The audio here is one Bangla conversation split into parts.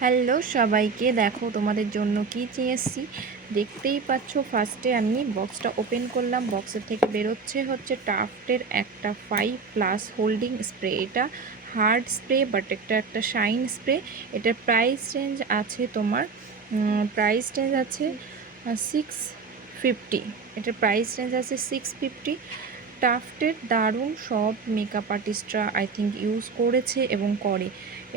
হ্যালো সবাইকে, দেখো তোমাদের জন্য কি চেয়েছি দেখতেই পাচ্ছ। ফার্স্টে আমি বক্সটা ওপেন করলাম, বক্সের থেকে বেরোচ্ছে টাফটের একটা 5+ হোল্ডিং স্প্রে। এটা হার্ড স্প্রে বাট একটা শাইন স্প্রে। এটার প্রাইস রেঞ্জ আছে তোমার 650। এটার প্রাইস রেঞ্জ আছে 650। টাফটের দারুণ সব মেকআপ আর্টিস্টরা আই থিঙ্ক ইউজ করেছে এবং করে।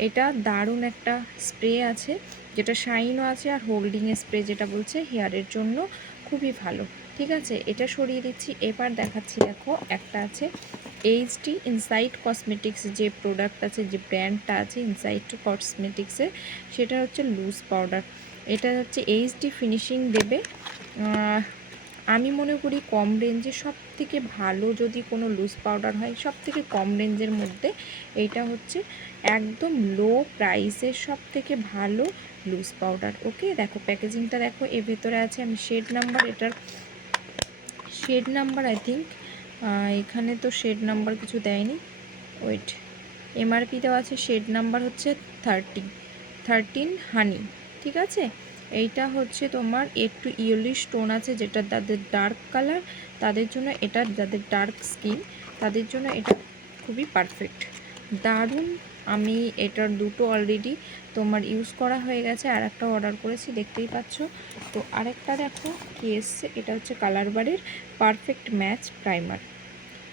এটা দারুণ একটা স্প্রে আছে, যেটা শাইনও আছে, আর হোল্ডিং স্প্রে যেটা বলছে হেয়ারের জন্য খুবই ভালো। ঠিক আছে, এটা সরিয়ে দিচ্ছি। এবার দেখাচ্ছি, দেখো একটা আছে এইচডি ইনসাইট কসমেটিক্স, যে প্রোডাক্ট আছে, যে ব্র্যান্ডটা আছে ইনসাইট কসমেটিক্সের, সেটা হচ্ছে লুজ পাউডার। এটা হচ্ছে এইচডি ফিনিশিং দেবে। আমি মনে করি কম রেঞ্জে সব থেকে ভালো যদি কোনো লুজ পাউডার হয়, সব থেকে কম রেঞ্জের মধ্যে এইটা হচ্ছে একদম লো প্রাইসের সব থেকে ভালো লুজ পাউডার। ওকে, দেখো প্যাকেজিংটা দেখো, এর ভেতরে আছে আমি শেড নাম্বার, এটার শেড নাম্বার আই থিঙ্ক এখানে তো শেড নাম্বার কিছু দেয়নি। ওয়েট, এমআরপি দেওয়া আছে, শেড নাম্বার হচ্ছে 13 হানি। ঠিক আছে, এইটা হচ্ছে তোমার একটু ইয়েলিশ টোন আছে, যেটা যাদের ডার্ক কালার তাদের জন্য, এটা যাদের ডার্ক স্কিন তাদের জন্য এটা খুবই পারফেক্ট, দারুণ। আমি এটার দুটো অলরেডি তোমার ইউজ করা হয়ে গেছে, আর একটা অর্ডার করেছি দেখতেই পাচ্ছ। তো আরেকটা দেখো কি এসছে, এটা হচ্ছে কালার বারের পারফেক্ট ম্যাচ প্রাইমার।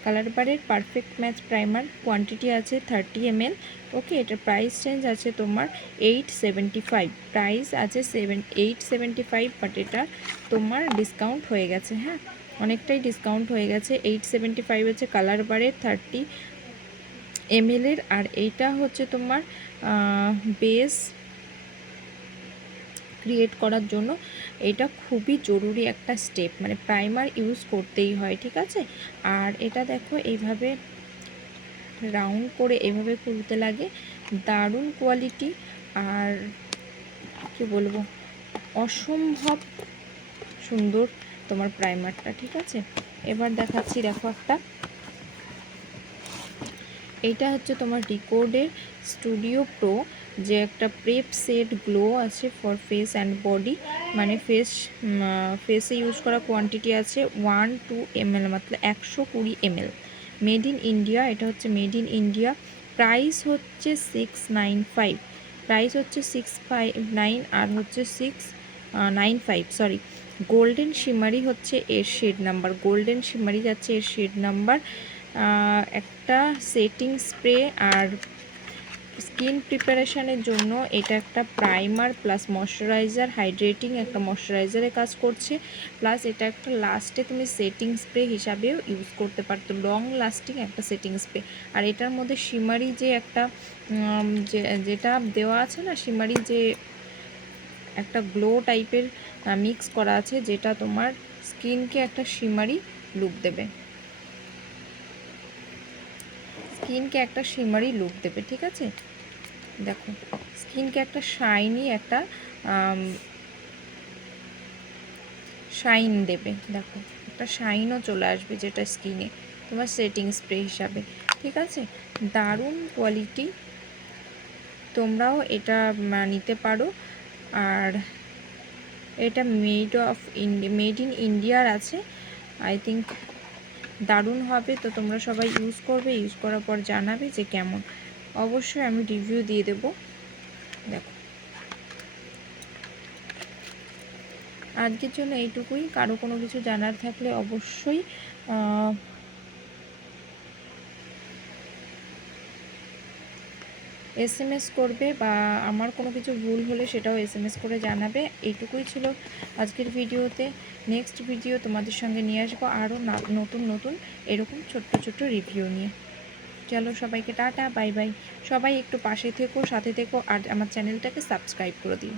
কালার বারের পারফেক্ট ম্যাচ প্রাইমার, কোয়ান্টিটি আছে 30 ml। ওকে, এটার প্রাইস রেঞ্জ আছে তোমার 875, প্রাইস আছে 875, বাট এটা তোমার ডিসকাউন্ট হয়ে গেছে। হ্যাঁ, অনেকটাই ডিসকাউন্ট হয়ে গেছে। 875 হচ্ছে কালার বারের 30 ml এর। আর এইটা হচ্ছে তোমার বেস ক্রিয়েট করার জন্য এটা খুবই জরুরি একটা স্টেপ, মানে প্রাইমার ইউজ করতেই হয়। ঠিক আছে, আর এটা দেখো এইভাবে রাউন্ড করে এভাবে খুলতে লাগে, দারুণ কোয়ালিটি, আর কি বলবো, অসম্ভব সুন্দর তোমার প্রাইমারটা। ঠিক আছে, এবার দেখাচ্ছি, দেখো একটা, এইটা হচ্ছে তোমার রিকোডের স্টুডিও প্রো, যে একটা প্রেপ সেট গ্লো আছে ফর ফেস অ্যান্ড বডি, মানে ফেসে ইউজ করা কোয়ান্টিটি আছে 1-2 ml, Matlab 120 ml। Made in India, এটা হচ্ছে মেড ইন ইন্ডিয়া। প্রাইস হচ্ছে 695, প্রাইস হচ্ছে 659, আর হচ্ছে 695, সরি। গোল্ডেন শিমারি হচ্ছে এর শেড নাম্বার, গোল্ডেন শিমারি যাচ্ছে এর শেড নাম্বার। একটা সেটিং স্প্রে আর স্কিন প্রিপারেশনের জন্য এটা একটা প্রাইমার প্লাস ময়শ্চারাইজার, হাইড্রেটিং একটা ময়শ্চারাইজারের কাজ করছে, প্লাস এটা একটা লাস্টে তুমি সেটিং স্প্রে হিসাবেও ইউজ করতে পারতো, লং লাস্টিং একটা সেটিং স্প্রে। আর এটার মধ্যে শিমারি যে একটা যেটা দেওয়া আছে না, শিমারি যে একটা গ্লো টাইপের মিক্স করা আছে, যেটা তোমার স্কিনকে একটা শিমারি লুক দেবে, স্কিনকে একটা শিমারি লুক দেবে। ঠিক আছে, দেখো স্কিনকে একটা শাইনি একটা শাইন দেবে, দেখো একটা শাইনও চলে আসবে, যেটা স্কিনে তোমার সেটিং স্প্রে হিসাবে। ঠিক আছে, দারুণ কোয়ালিটি, তোমরাও এটা নিতে পারো। আর এটা মেড ইন ইন্ডিয়ার আছে, আই থিঙ্ক দারুণ হবে। তো তোমরা সবাই ইউজ করবে, ইউজ করার পর জানাবে যে কেমন, অবশ্যই আমি রিভিউ দিয়ে দেবো। দেখো, আজকের জন্য এইটুকুই। কারো কোনো কিছু জানার থাকলে অবশ্যই এসএমএস করবে, বা আমার কোনো কিছু ভুল হলে সেটাও এসএমএস করে জানাবে। এইটুকুই ছিল আজকের ভিডিওতে। নেক্সট ভিডিও তোমাদের সঙ্গে নিয়ে আসবো আরও নতুন নতুন এরকম ছোট্ট ছোট্ট রিভিউ নিয়ে। চলো সবাইকে টাটা, বাই বাই। সবাই একটু পাশে থেকো, সাথে থেকো, আর আমার চ্যানেলটাকে সাবস্ক্রাইব করে দিও।